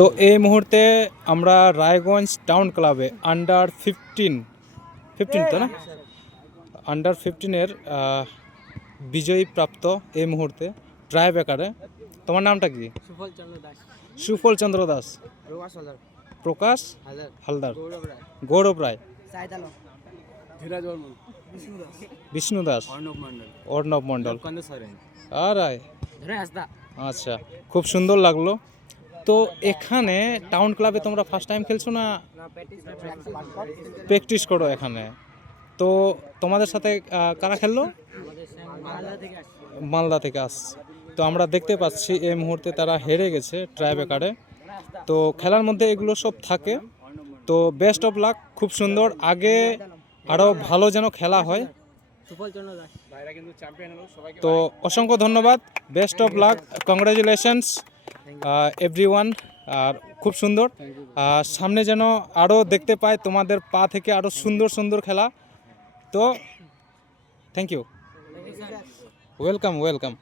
তো এই মুহূর্তে আমরা রায়গঞ্জ টাউন ক্লাবে আন্ডার 15 তো না, আন্ডার 15-এর বিজয়ী প্রাপ্ত এই মুহূর্তে ট্রাইব আকারে। তোমার নামটা কি? সুফল চন্দ্র দাস, প্রকাশ হালদার, গৌরব রায়, বিষ্ণু দাস, অর্ণব মণ্ডল আর আচ্ছা, খুব সুন্দর লাগলো। তো এখানে টাউন ক্লাবে তোমরা ফার্স্ট টাইম খেলছো না প্র্যাকটিস করো এখানে? তো তোমাদের সাথে কারা খেললো? মালদা থেকে তো আমরা দেখতে পাচ্ছি এই মুহূর্তে তারা হেরে গেছে ট্রাইব আকারে। তো খেলার মধ্যে এগুলো সব থাকে। তো বেস্ট অফ লাক, খুব সুন্দর, আগে আরও ভালো যেন খেলা হয়। তো অসংখ্য ধন্যবাদ, best of luck, congratulations everyone. আর খুব সুন্দর, সামনে যেন আরও দেখতে পাই তোমাদের পা থেকে আরও সুন্দর সুন্দর খেলা। তো থ্যাংক ইউ, ওয়েলকাম ওয়েলকাম।